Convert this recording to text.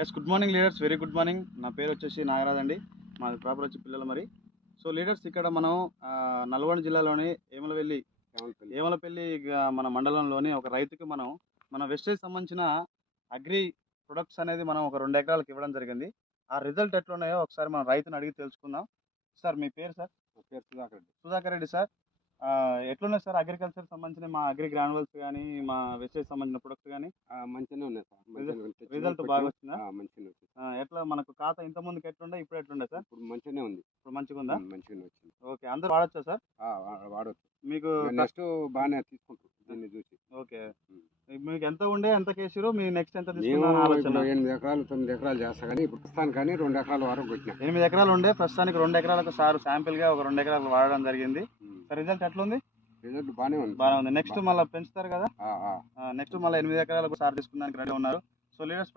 Yes good morning leaders, very good morning. నా పేరు వచ్చేసి నాగరాజ్ అండి. మాది ప్రాపర్ వచ్చి పిల్లలు మరి. సో లీడర్స్, ఇక్కడ మనం నల్గొండ జిల్లాలోని ఏమలవెల్లి ఏమలపల్లి మన మండలంలోని ఒక రైతుకి మన వెస్టేజ్ సంబంధించిన అగ్రి ప్రొడక్ట్స్ అనేది మనం ఒక 2 ఎకరాలకు ఇవ్వడం జరిగింది. ఆ రిజల్ట్ ఎట్లున్నాయో ఒకసారి మన రైతుని అడిగి తెలుసుకుందాం. సార్ మీ పేరు సార్? నా పేరు సుధాకర్ రెడ్డి. సుధాకర్ రెడ్డి సార్. ఎట్లున్నాయి సార్ అగ్రికల్చర్ సంబంధించిన మా అగ్రి గ్రానువల్స్ కానీ మా వెస్టేజ్ సంబంధించిన ప్రొడక్ట్స్ కానీ? మంచిగానే ఉన్నాయి సార్. మంచిగానే ఉంది. రిజల్ట్ తెచ్చినాక బాగా పెట్టినాం. వచ్చిందా? మంచిగానే వచ్చింది. ఎట్లా మనకు ఖాతా ఇంత ముందుకు ఎట్లుండే ఇప్పుడు ఎట్లుండే సార్? ఇప్పుడు మంచిగానే ఉంది. ఇప్పుడు మంచిగా ఉందా? మంచిగానే వచ్చింది. ఓకే, అందరూ వాడచ్చా సార్? వాడవచ్చు. మీకు నెక్స్ట్ బాగానే తీసుకుంటారు దీన్ని చూసి. ఓకే, ఉమ్. మీకు ఎంత ఉండే ఎంత కేసిరు మీ నెక్స్ట్ ఎంత మేము తీసుకున్నా ఆలోచన? ఇప్పుడు 8 ఎకరాలు 9 ఎకరాలు చేస్తా కానీ ఇప్పుడు ప్రస్తుతానికి కానీ 2 ఎకరాల వరకు కొట్టినా. 8 ఎకరాలు ఉండే, ప్రస్తుతానికి 2 ఎకరాలకు సార్ శాంపిల్ గా ఒక 2 ఎకరాలు వాడడం జరిగింది. సార్ రిజల్ట్ ఎట్లుంది? రిజల్ట్ బాగానే ఉంది. బాగా ఉంది. నెక్స్ట్ మళ్ళీ పెంచుతారు కదా, ఆ, ఆ. నెక్స్ట్ మళ్ళీ 8 ఎకరాలకు సార్ తీసుకున్నానికి రెడీ ఉన్నారు. So leaders